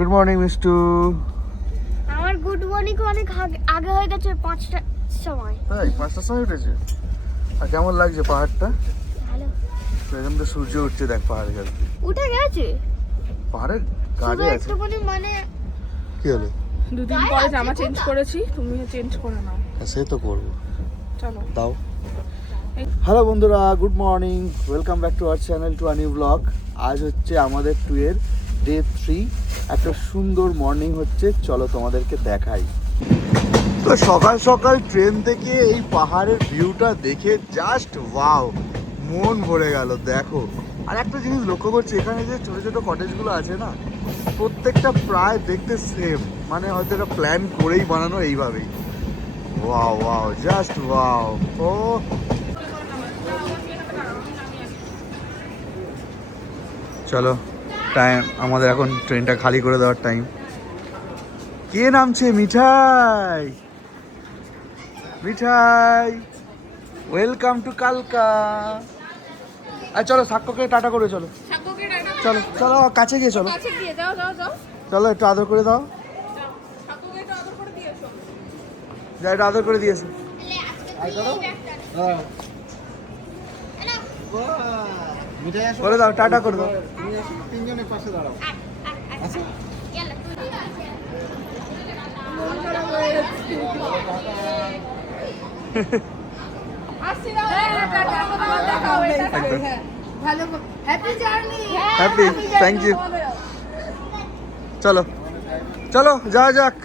Good morning Mishtu. আমার good morning অনেক আগে হয়ে গেছে 5টার সময়। তাই 5টার সময় উঠেছে? আর কেমন লাগছে পাহাড়টা? ভালো। তো এখান থেকে সূর্য উঠছে, দেখ পাহাড়ে গেছে। উঠে গেছে পাহাড়ে শুধু গাড়ি আছে। একটুখানি মানে কি হলো? দুদিন পরে জামা চেঞ্জ করেছি, তুমিও চেঞ্জ করে নাও। সে তো করবো, চলো দাও। হ্যালো বন্ধুরা, good morning, welcome back to our channel to a new blog. আজ হচ্ছে আমাদের ট্যুরের ডে 3। একটা সুন্দর মর্নিং হচ্ছে, চলো তোমাদেরকে দেখাই। তো সকাল সকাল ট্রেন থেকে এই পাহাড়ের ভিউটা দেখে জাস্ট ওয়াও, মন ভরে গেল। দেখো, আর একটা জিনিস লক্ষ্য করছি, এখানে যে ছোটো ছোটো কটেজগুলো আছে না, প্রত্যেকটা প্রায় দেখতে সেম, মানে হয়তো এটা প্ল্যান করেই বানানো এইভাবেই। Wow wow, just wow. ও চলো, টাইম আমাদের এখন ট্রেনটা খালি করে দেওয়ার টাইম। কে নামছে? মিঠাই, মিঠাই, ওয়েলকাম টু কালকা। আর চলো সাক্ষ্যকে টাটা করে চলো, চলো চলো কাছে গিয়ে চলো, চলো একটু আদর করে দাও। যা একটু আদর করে দিয়েছে। বলে দাও, টাটা করে দাও। তিনজনের পাশে দাঁড়াও। Happy, thank you. চলো চলো যাওয়া যাক।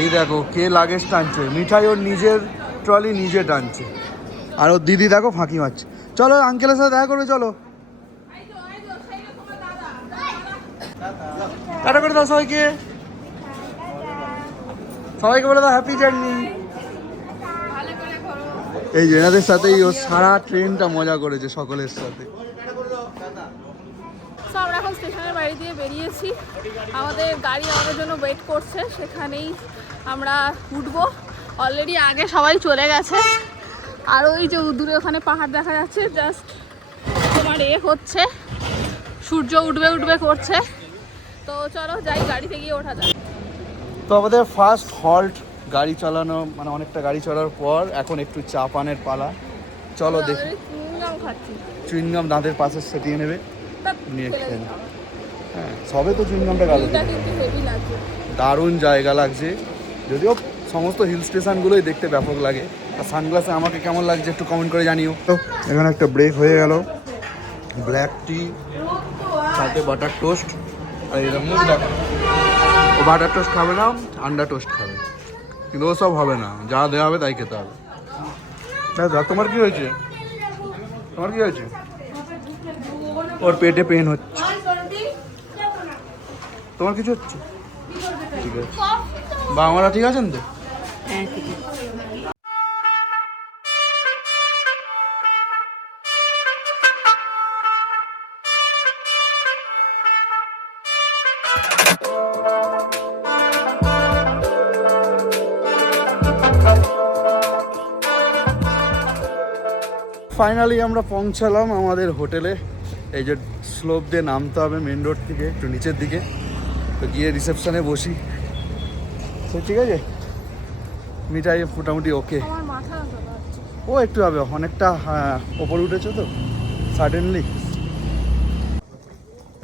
এই দেখো কে লাগেজ টানছে, মিঠাই ওর নিজের ট্রলি নিজে টানছে, আর ওর দিদি দেখো ফাঁকি মারছে। চলো আঙ্কেলের সাথে দেখা করবে, চলো। টাটা করে দাও সবাইকে, সবাইকে বলে দাও হ্যাপি জার্নি। এই যে এনাদের সাথেই ও সারা ট্রেনটা মজা করেছে সকলের সাথে। তো আমরা এখন স্টেশনের বাইরে দিয়ে বেরিয়েছি, আমাদের গাড়ি আমাদের জন্য ওয়েট করছে, সেখানেই আমরা উঠবো। অলরেডি আগে সবাই চলে গেছে, আর ওই যে দূরে ওখানে পাহাড় দেখা যাচ্ছে, জাস্ট তোমার হচ্ছে সূর্য উঠবে উঠবে করছে। তো চলো যাই, গাড়িতে গিয়ে ওঠা যায়। তো আমাদের ফার্স্ট হল্ট গাড়ি চালানো, মানে অনেকটা গাড়ি চলার পর এখন একটু চা পানের পালা। চলো দেখি। চুইংগাম খাচ্ছি, চুইংগাম দাঁতের পাশে সেটিয়ে নেবে, তা নিয়ে ফেলে খেয়ে দিলাম। হ্যাঁ সবে তো চুইংগামটা গেল। ভিউটা কিন্তু হেভি লাগছে। দারুণ জায়গা লাগছে, যদিও সমস্ত হিল স্টেশনগুলোই দেখতে ব্যাপক লাগে। আর সানগ্লাসে আমাকে কেমন লাগছে একটু কমেন্ট করে জানিও। তো এখানে একটা ব্রেক হয়ে গেল, ব্ল্যাক টি সাথে বাটার টোস্ট। আর এরকম দেখো, ও বাটার টোস্ট খাবে না, আন্ডা টোস্ট খাবে, কিন্তু ও সব হবে না, যা দেওয়া হবে তাই খেতে হবে। দাদা তোমার কি হয়েছে? তোমার কি হয়েছে? ওর পেটে পেন হচ্ছে। তোমার কিছু হচ্ছে? ঠিক আছে, বা আমরা ঠিক আছেন তো? ফাইনালি আমরা পৌঁছালাম আমাদের হোটেলে। এই যে স্লোপ দিয়ে নামতে হবে মেন রোড থেকে একটু নিচের দিকে, তো গিয়ে রিসেপশনে বসি। তো ঠিক আছে, মিঠাই মোটামুটি ওকে। আমার মাথা ব্যথা হচ্ছে। ও একটু হবে, অনেকটা ওপর উঠেছে তো সাডেনলি।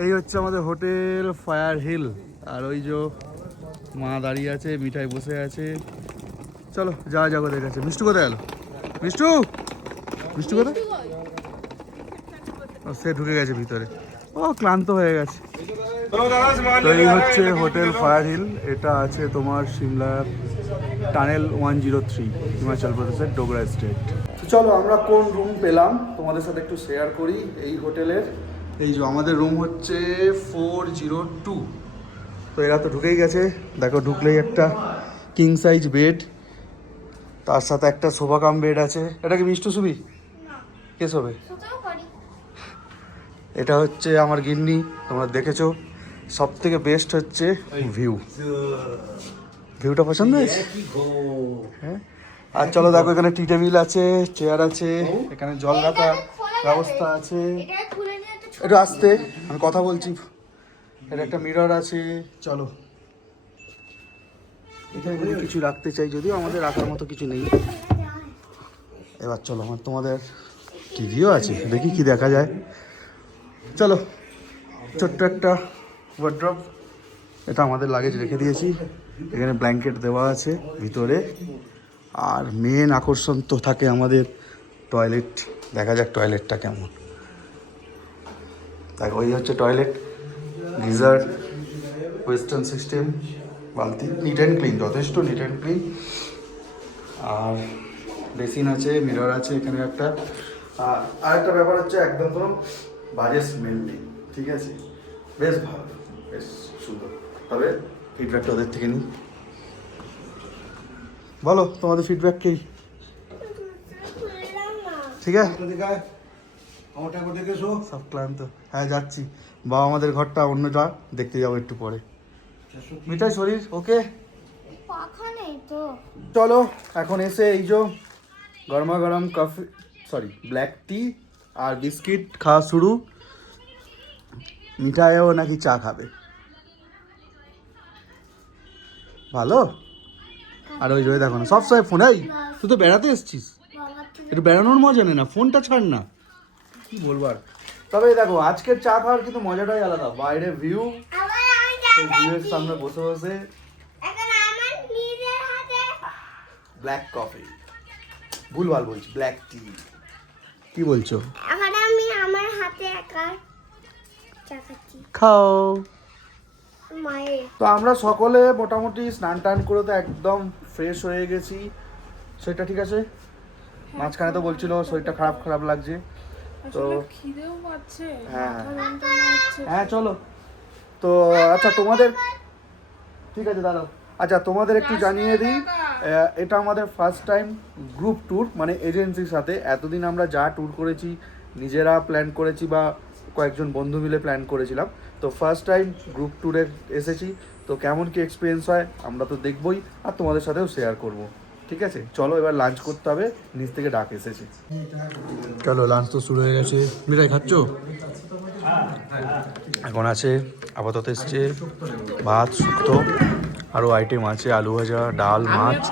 এই হচ্ছে আমাদের হোটেল ফায়ার হিল, আর ওই যে মা দাঁড়িয়ে আছে, মিঠাই বসে আছে। চলো যাওয়া যাবো দেখেছে। মিষ্টু কোথায় গেল? মিষ্টু, মিষ্টু কোথায়? ও সে ঢুকে গেছে ভিতরে, ও ক্লান্ত হয়ে গেছে। তো এই হচ্ছে হোটেল ফায়ার হিল, এটা আছে তোমার সিমলা টানেল 103, হিমাচল প্রদেশের ডোগরা স্টেট। তো চলো আমরা কোন রুম পেলাম তোমাদের সাথে একটু শেয়ার করি এই হোটেলের। এই যে আমাদের রুম হচ্ছে 402। তো এরা তো ঢুকেই গেছে, দেখো ঢুকলেই একটা কিং সাইজ বেড, তার সাথে একটা সোফা কাম বেড আছে। এটা কি মিষ্টু শুবি? কে শোবে? এটা হচ্ছে আমার গিন্নি, তোমরা দেখেছো। সব থেকে বেস্ট হচ্ছে ভিউ, ভিউটা পছন্দ হয়েছে? হ্যাঁ, আর চলো দেখো এখানে টি টেবিল আছে, চেয়ার আছে, এখানে জল রাখার ব্যবস্থা আছে। একটু আসতে, আমি কথা বলছি। এটা একটা মিরর আছে, চলো। এখানে যদি কিছু রাখতে চাই, যদিও আমাদের রাখার মতো কিছু নেই। এবার চলো, আমার তোমাদের টিভিও আছে, দেখি কি দেখা যায়। চলো, ছোট্ট একটা ওয়ার্ড্রপ, এটা আমাদের লাগেজ রেখে দিয়েছি। এখানে ব্ল্যাঙ্কেট দেওয়া আছে ভিতরে। আর মেন আকর্ষণ তো থাকে আমাদের টয়লেট। দেখা যাক টয়লেটটা কেমন। দেখো, ওই হচ্ছে টয়লেট, গিজার, ওয়েস্টার্ন সিস্টেম, বালতি, নিট অ্যান্ড ক্লিন, যথেষ্ট নিট অ্যান্ড ক্লিন। আর বেসিন আছে, মিরর আছে এখানে একটা। আর একটা ব্যাপার হচ্ছে, একদম কোনো বাজে স্মেল নেই, ঠিক আছে? বেশ ভালো, বেশ সুন্দর। তবে ফিডব্যাকটা ওদের থেকে নিই। বলো তোমাদের ফিডব্যাক কি? ঠিক আছে, আমার ঠাকুর দেখেছো? সব ক্লান্ত। হ্যাঁ যাচ্ছি, বাবা আমাদের ঘরটা অন্যটা দেখতে যাবো একটু পরে। মিঠাই শরীর ওকে? পাখা নেই তো। চলো, এখন এসে এই যে গরমা গরম কফি, সরি ব্ল্যাক টি আর বিস্কিট খাওয়া শুরু। মিঠাইও নাকি চা খাবে, ভালো। আর ওই যে দেখো না, সবসময় ফোন। এই তুই তো বেড়াতে এসছিস, একটু বেড়ানোর মজা নে না, ফোনটা ছাড় না। কি বলবার। তবে দেখো, আজকের চা খাওয়ার কিন্তু মজাটাই আলাদা। বাইরে ভিউ, সেই ভিউয়ের সামনে বসে বসে ব্ল্যাক কফি, ভুলভাল বলছি, ব্ল্যাক টি। কি বলছো? এখন আমি আমার হাতে একা চা খাচ্ছি। খাও। মায়ের তো আমরা সকলে মোটামুটি স্নান টান করে তো একদম ফ্রেশ হয়ে গেছি, সেটা ঠিক আছে। মাঝখানে তো বলছিল শরীরটা খারাপ খারাপ লাগছে, তো খিদেও পাচ্ছে, হ্যাঁ মাথা যন্ত্রণা হচ্ছে। হ্যাঁ চলো। তো আচ্ছা তোমাদের, ঠিক আছে দাদা, আচ্ছা তোমাদের একটু জানিয়ে দিই, এটা আমাদের ফার্স্ট টাইম গ্রুপ ট্যুর, মানে এজেন্সির সাথে। এতদিন আমরা যা ট্যুর করেছি নিজেরা প্ল্যান করেছি বা কয়েকজন বন্ধু মিলে প্ল্যান করেছিলাম। তো ফার্স্ট টাইম গ্রুপ ট্যুরে এসেছি, তো কেমন কি এক্সপিরিয়েন্স হয় আমরা তো দেখবই, আর তোমাদের সাথেও শেয়ার করব। ঠিক আছে, চলো এবার লাঞ্চ করতে হবে, নিচ থেকে ডাক এসেছে। চলো, লাঞ্চ তো শুরু হয়ে গেছে। মিঠাই খাচ্ছ? এখন আছে, আপাতত এসছে ভাত, শুক্তো, আরও আইটেম আছে, আলু ভাজা, ডাল, মাছ,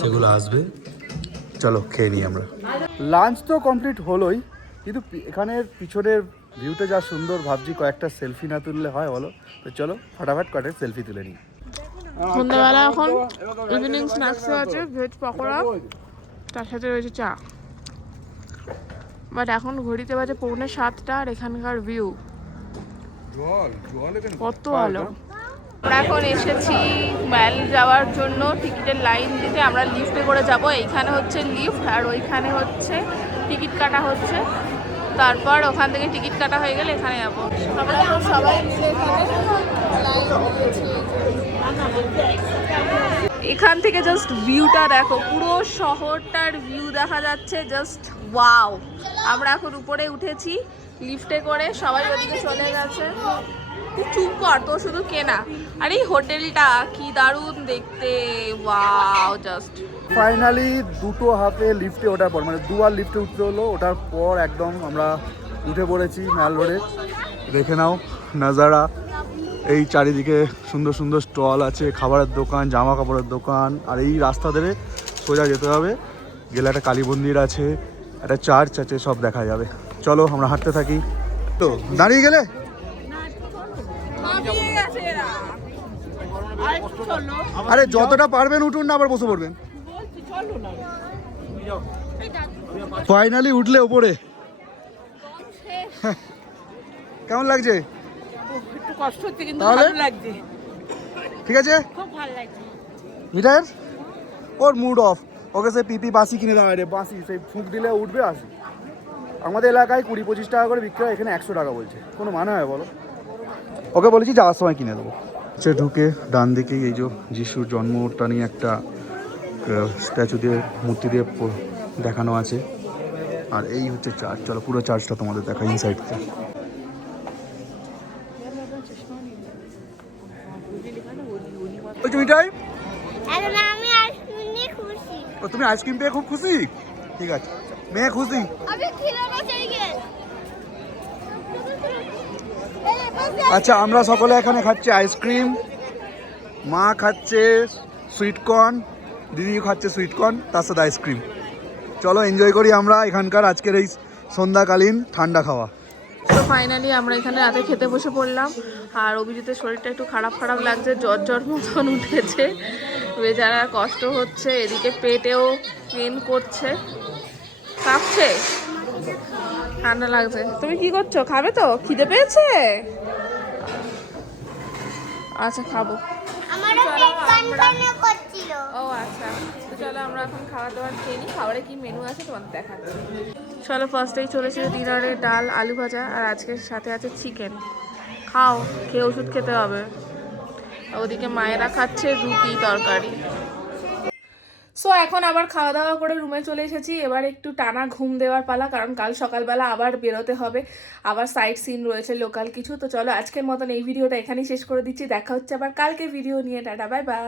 সেগুলো আসবে। চলো খেয়ে নিই আমরা। লাঞ্চ তো কমপ্লিট হলোই, কিন্তু এখানের পিছনের ভিউটা যা সুন্দর, ভাবছি কয়েকটা সেলফি না তুললে হয় বলো। তো চলো ফটাফট কয়েকটা সেলফি তুলে নিই। সন্ধ্যাবেলা এখন ইভিনিং স্ন্যাক্সে আছে ভেজ পকোড়া, তার সাথে রয়েছে চা। বাট এখন ঘড়িতে বাজে 6:45, আর এখানকার ভিউ কত ভালো। আমরা এখন এসেছি ম্যাল যাওয়ার জন্য টিকিটের লাইন দিতে। আমরা লিফটে করে যাব, এইখানে হচ্ছে লিফট আর ওইখানে হচ্ছে টিকিট কাটা হচ্ছে। তারপর ওখান থেকে টিকিট কাটা হয়ে গেলে এখানে যাবো। আমরা এখন সবাই মিলে এখান থেকে জাস্ট ভিউটা দেখো, পুরো শহরটার ভিউ দেখা যাচ্ছে, জাস্ট ওয়াও। আমরা এখন উপরে উঠেছি লিফটে করে, সবাই ওদিকে চলে গেছে। তুই চুপ কর, তো শুধু কেনা। আর এই হোটেলটা কি দারুণ দেখতে, ওয়াও জাস্ট। ফাইনালি দুটো হাতে লিফটে ওঠার পর, মানে দুবার লিফটে উঠতে হলো, ওঠার পর একদম আমরা উঠে পড়েছি ম্যাল রোডে। দেখে নাও নাজারা, এই চারিদিকে সুন্দর সুন্দর স্টল আছে, খাবারের দোকান, জামা কাপড়ের দোকান। আর এই রাস্তা ধরে সোজা যেতে হবে, গেলে একটা কালী মন্দির আছে, একটা চার্চ আছে, সব দেখা যাবে। চলো আমরা হাঁটতে থাকি। তো দাঁড়িয়ে গেলে আরে যতটা পারবেন উঠুন না, আবার বসে পড়বেন। ফাইনালি উঠলে ওপরে, কেমন লাগছে? একটু কষ্ট হচ্ছে কিন্তু তাহলে? ভালো লাগছে, ঠিক আছে, খুব ভালো লাগছে। মিঠাইয়ের ওর মুড অফ, ওকে সে পিপি বাসি কিনে দেওয়া রে, বাসি সেই ফুঁক দিলে উঠবে আসি। আমাদের এলাকায় 20-25 টাকা করে বিক্রি হয়, এখানে 100 টাকা বলছে, কোনো মানে হয় বলো? ওকে বলেছি যাওয়ার সময় কিনে দেবো। সে ঢুকে ডান দিকেই এই যে যিশুর জন্মটা নিয়ে একটা স্ট্যাচু দিয়ে, মূর্তি দিয়ে দেখানো আছে। আর এই হচ্ছে চার্চ। চলো পুরো চার্চটা তোমাদের দেখা ইনসাইডটা। মিঠাই, এখন আমি আইসক্রিম নিয়ে খুশি। ও তুমি আইসক্রিম পেয়ে খুব খুশি? ঠিক আছে, মেয়ে খুশি। আমি খিলানা চাইয়ে। আচ্ছা, আমরা সকলে এখানে খাচ্ছি আইসক্রিম, মা খাচ্ছে সুইটকর্ন, দিদি খাচ্ছে সুইটকর্ন, তার সাথে আইসক্রিম। চলো এনজয় করি আমরা এখানকার আজকের এই সন্ধ্যাকালীন ঠান্ডা খাওয়া। তো ফাইনালি আমরা এখানে রাতে খেতে বসে পড়লাম। আর অভিজিতের শরীরটা একটু খারাপ খারাপ লাগছে, জ্বর জ্বর মতন উঠেছে, বেচারা কষ্ট হচ্ছে, এদিকে পেটেও পেন করছে, কাঁপছে, ঠান্ডা লাগছে। তুমি কি করছো, খাবে তো? খিদে পেয়েছে? আচ্ছা খাবো। আমারও পেট কানকানে করছিল। ও আচ্ছা, তো চলো আমরা এখন খাবার দাবার খেয়ে নিই। খাবারে কি মেনু আছে তোমাদের দেখাচ্ছি। চলো, ফার্স্টেই চলেছে ডিনারে ডাল, আলু ভাজা, আর আজকের সাথে আছে চিকেন। খাও, খেয়ে ওষুধ খেতে হবে। ওদিকে মায়েরা খাচ্ছে রুটি তরকারি। সো এখন আবার খাওয়া দাওয়া করে রুমে চলে এসেছি। এবার একটু টানা ঘুম দেওয়ার পালা, কারণ কাল সকালবেলা আবার বেরোতে হবে, আবার সাইট সিন রয়েছে লোকাল কিছু। তো চলো আজকের মতন এই ভিডিওটা এখানেই শেষ করে দিচ্ছি। দেখা হচ্ছে আবার কালকে ভিডিও নিয়ে। Tata, bye bye.